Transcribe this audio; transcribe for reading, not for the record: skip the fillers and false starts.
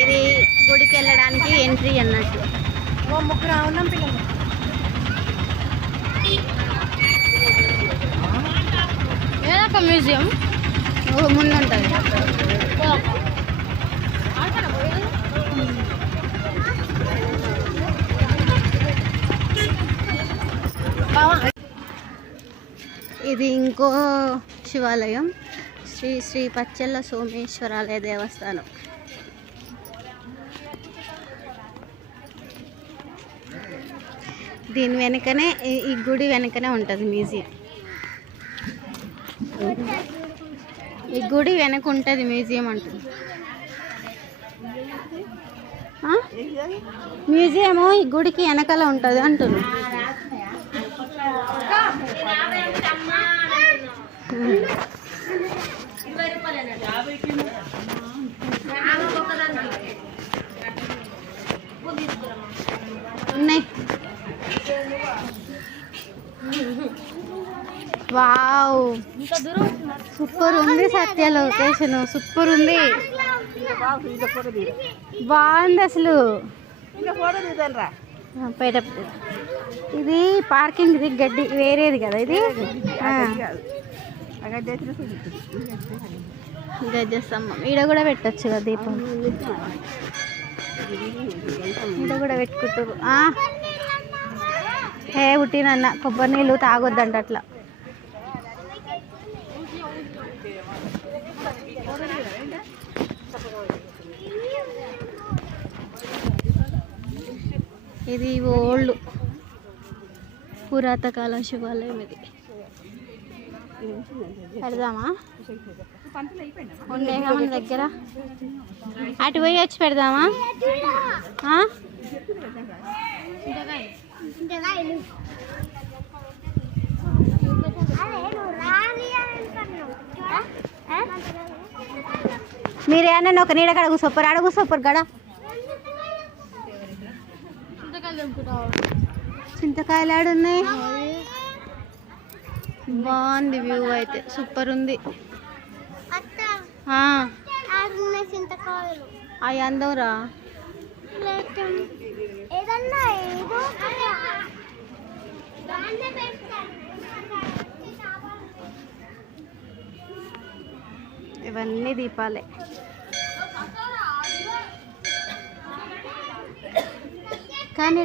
ఇది గుడికి వెళ్ళడానికి ఎంట్రీ అన్నట్టు. ఏదొక మ్యూజియం ముందు ఉంటుంది. ఇది ఇంకో శివాలయం, శ్రీ శ్రీ పచ్చెల్ల సోమేశ్వరాలయ దేవస్థానం. దీని వెనుకనే, ఈ గుడి వెనుకనే ఉంటుంది మ్యూజియం. ఈ గుడి వెనక ఉంటుంది మ్యూజియం అంటుంది. మ్యూజియము ఈ గుడికి వెనకాల ఉంటుంది అంటుంది. ఉన్నాయి. వావ్, సూపర్ ఉంది సత్య లొకేషన్, సూపర్ ఉంది, బాగుంది అసలు. ఇది పార్కింగ్, ఇది గడ్డి వేరేది కదా ఇది. గజస్తంభం ఈడ కూడా పెట్టచ్చు కదా దీపం, ఈడ కూడా పెట్టుకుంటారు. హే పుట్టినన్న కొబ్బరి నీళ్ళు తాగొద్దంట అట్లా. ఇది ఓల్డ్ పురాతకాల శివాలయం. ఇది పెడదామా ఉండేగా మన దగ్గర, అటు పోయి వచ్చి పెడదామా? మీరేమన్నా ఒక నీడ కడ కూసోపరు, ఆడ కూసోపరు గడ. చింతకాయలు ఆడున్నాయి. బాగుంది వ్యూ అయితే, సూపర్ ఉంది. అవి అందవురా. ఇవన్నీ దీపాలే. కానీ